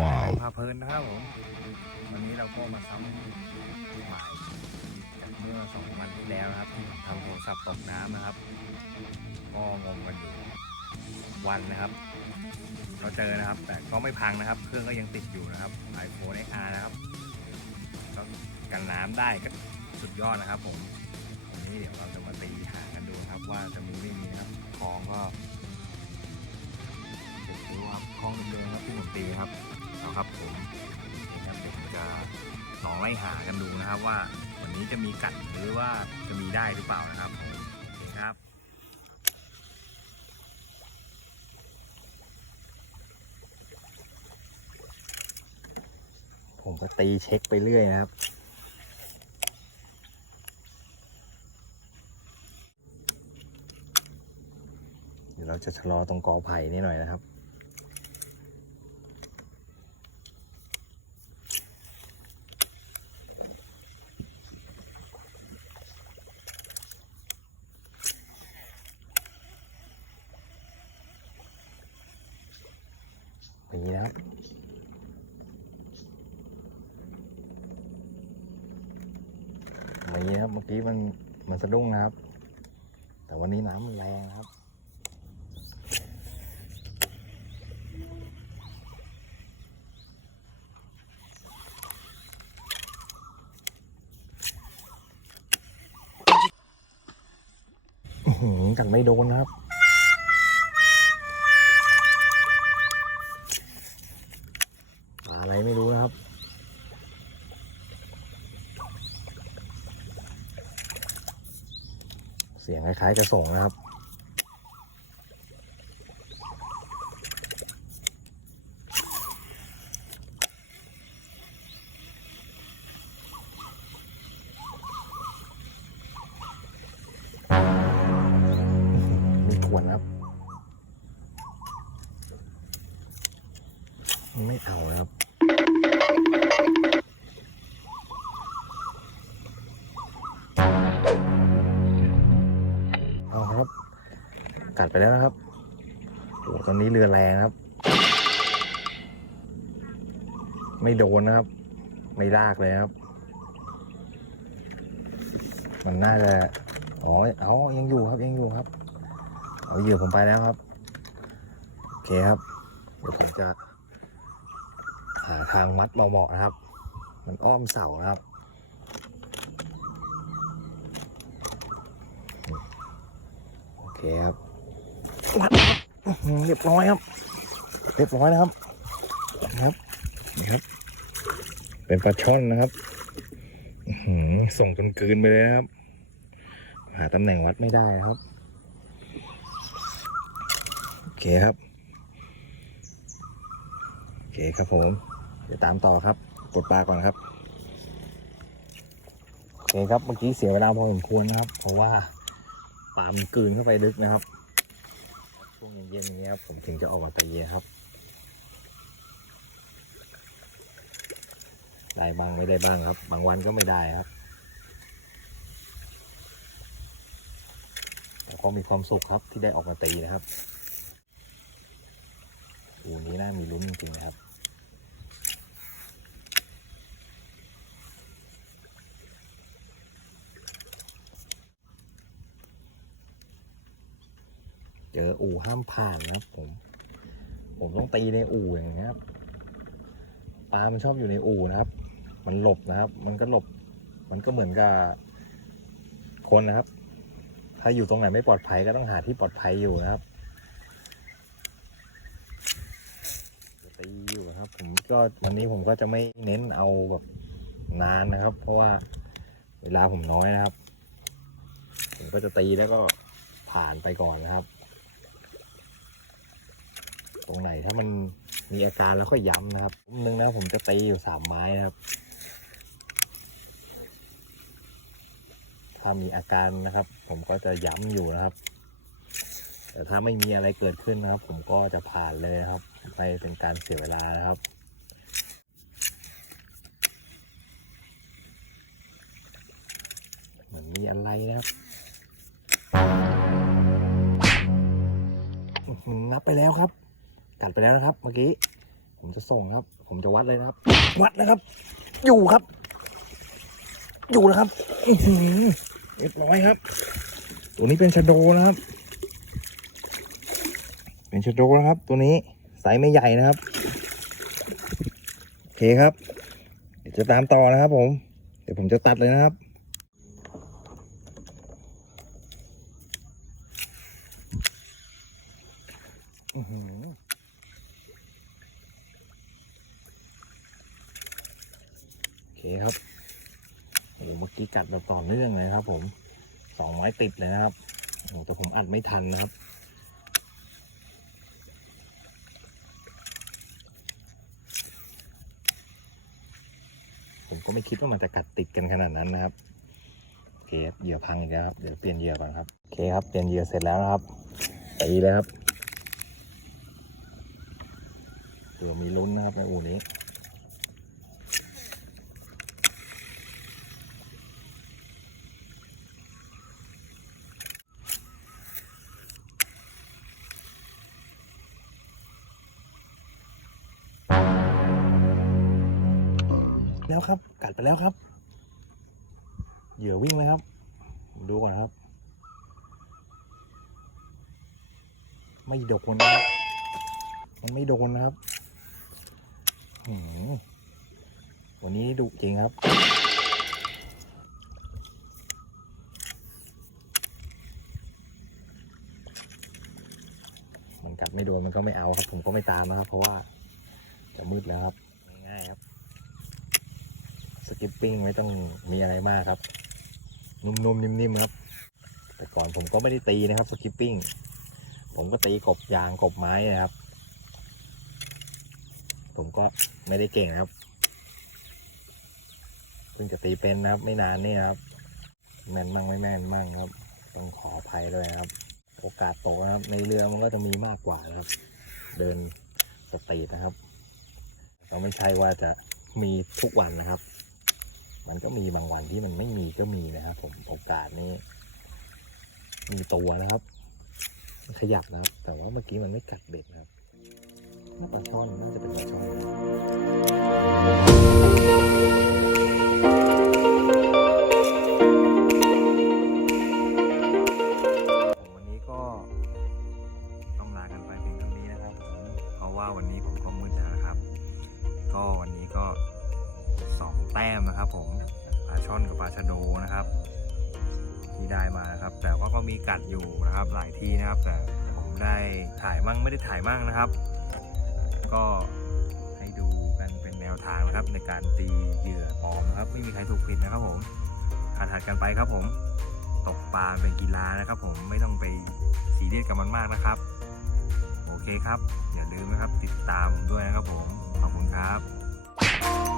ว้าวพาเพลินนะครับผม วันนี้เราก็มาซ้ำหมายจากเมื่อสองวันที่แล้วนะครับที่ผมทำโทรศัพท์ตกน้ำนะครับ ก็งงกันอยู่วันนะครับ เราเจอนะครับ แต่ก็ไม่พังนะครับ เครื่องก็ยังติดอยู่นะครับ iPhone XR นะครับก็กันน้ำได้ก็สุดยอดนะครับ ผมวันนี้เดี๋ยวเราจะมาตีหากันดูครับ ว่าจะมีไม่มีนะครับคลองก็ดูครับคลองเดิมครับที่ผมตีครับ ครับผมนี่ครับเดี๋ยวผมจะลองไล่หากันดูนะครับว่าวันนี้จะมีกัดหรือว่าจะมีได้หรือเปล่านะครับผมโอเคครับผมก็ตีเช็คไปเรื่อยนะครับ เดี๋ยวเราจะชะลอตรงกอไผ่นี่หน่อยนะครับ นี้นะครับอย่างนี้นะครับเมื่อกี้มันมันสะดุ้งนะครับ แต่วันนี้น้ำมันแรงครับหือกัดไม่โดนครับ เสียงคล้ายๆกระส่งนะครับ กัดไปแล้วนะครับโอ้ตอนนี้เรือแรงครับ ไม่โดนนะครับ ไม่ลากเลยครับ มันน่าจะอ๋อเอายังอยู่ครับยังอยู่ครับ เอาเหยื่อผมไปแล้วครับโอเคครับเดี๋ยวผมจะหาทางมัดเหมาะๆนะครับ มันอ้อมเสานะครับโอเคครับ มัดครับเรียบร้อยครับเรียบร้อยนะครับนะครับนี่ครับ เป็นปลาช่อนนะครับส่งจนกลืนไปเลยนะครับ หาตำแหน่งวัดไม่ได้ครับ โอเคครับ โอเคครับผม เดี๋ยวตามต่อครับกดปลาก่อนครับ โอเคครับ เมื่อกี้เสียเวลาพอสมควรนะครับ เพราะว่าปลามันกืนเข้าไปลึกนะครับ เย็นนี้ครับผมถึงจะออกมาไปเย็นครับได้บ้างไม่ได้บ้างครับ บางวันก็ไม่ได้ครับแต่ก็มีความสุขครับที่ได้ออกมาตีนะครับอูนี้น่ามีลุ้นจริงๆนะครับ เจออู่ห้ามผ่านนะครับผม ผมต้องตีในอู่อย่างเงี้ยครับปลา มันชอบอยู่ในอู่นะครับ มันหลบนะครับ มันก็หลบ มันก็เหมือนกับคนนะครับ ถ้าอยู่ตรงไหนไม่ปลอดภัยก็ต้องหาที่ปลอดภัยอยู่นะครับตีอยู่ครับ ผมก็วันนี้ผมก็จะไม่เน้นเอาแบบนานนะครับ เพราะว่าเวลาผมน้อยนะครับ ผมก็จะตีแล้วก็ผ่านไปก่อนนะครับ ตรงไหนถ้ามันมีอาการแล้วค่อยย้ำนะครับผมนึงนะผมจะตีอยู่สามไม้นะครับ ถ้ามีอาการนะครับ ผมก็จะย้ำอยู่นะครับ แต่ถ้าไม่มีอะไรเกิดขึ้นนะครับ ผมก็จะผ่านเลยนะครับไม่เป็นการเสียเวลานะครับเหมือนมีอะไรนะครับอื้อหือนับไปแล้วครับ กัดไปแล้วนะครับ เมื่อกี้ ผมจะส่งครับ ผมจะวัดเลยนะครับ วัดนะครับ อยู่ครับ อยู่นะครับอือหือเรียบร้อยครับ ตัวนี้เป็นชะโดนะครับ เป็นชะโดนะครับ ตัวนี้ไซส์ไม่ใหญ่นะครับโอเคครับ เดี๋ยวจะตามต่อนะครับ ผม เดี๋ยวผมจะตัดเลยนะครับอือหือโอเครับโอ้โหเมื่อกี้กัดแบบต่อเนื่องเลยครับ ผมสองไม้ติดเลยนะครับโอ้แต่ผมอัดไม่ทันนะครับผมก็ไม่คิดว่ามันจะกัดติดกันขนาดนั้นนะครับโอเคครับเหยื่อพังอีกแล้วครับเดี๋ยวเปลี่ยนเหยื่อก่อนครับโอเคครับเปลี่ยนเหยื่อเสร็จแล้วนะครับตีเลยครับเดี๋ยวมีลุ้นนะครับในอู่นี้ แล้วครับ กัดไปแล้วครับ เหยื่อวิ่งไหมครับ ดูก่อนครับ ไม่โดนนะครับยังไม่โดนนะครับหืมวันนี้ดุจริงครับมันกัดไม่โดนมันก็ไม่เอาครับ ผมก็ไม่ตามนะครับ เพราะว่าจะมืดแล้วครับ สกิปปิ้งไม่ต้องมีอะไรมากครับ นุ่มๆนิ่มๆครับ แต่ก่อนผมก็ไม่ได้ตีนะครับสกิปปิ้งผมก็ตีกบยางกบไม้นะครับ ผมก็ไม่ได้เก่งนะครับเพิ่งจะตีเป็นนะครับ ไม่นานนี่ครับ แม่นมั่งไม่แม่นมั่งครับต้องขออภัยด้วยครับ โอกาสตกนะครับ ในเรือมันก็จะมีมากกว่านะครับ เดินสตรีทนะครับก็ไม่ใช่ว่าจะมีทุกวันนะครับ มันก็มีบางวันที่มันไม่มีก็มีนะครับผมโอกาสนี้ มีตัวนะครับ ขยับนะครับ แต่ว่าเมื่อกี้มันไม่กัดเบ็ดนะครับน่าปลาช่อนน่าจะเป็นปลาช่อน นะครับผมปลาช่อนกับปลาชะโดนะครับ ที่ได้มานะครับ แต่ว่าก็มีกัดอยู่นะครับ หลายที่นะครับ แต่ผมได้ถ่ายมั่งไม่ได้ถ่ายมั่งนะครับ ก็ให้ดูกันเป็นแนวทางนะครับ ในการตีเหยื่อปลอมนะครับ ไม่มีใครถูกผิดนะครับผมหัดหัดกันไปครับผมตกปลาเป็นกีฬานะครับ ผมไม่ต้องไปซีเรียสกับมันมากนะครับ โอเคครับ อย่าลืมนะครับติดตามด้วยนะครับผม ขอบคุณครับ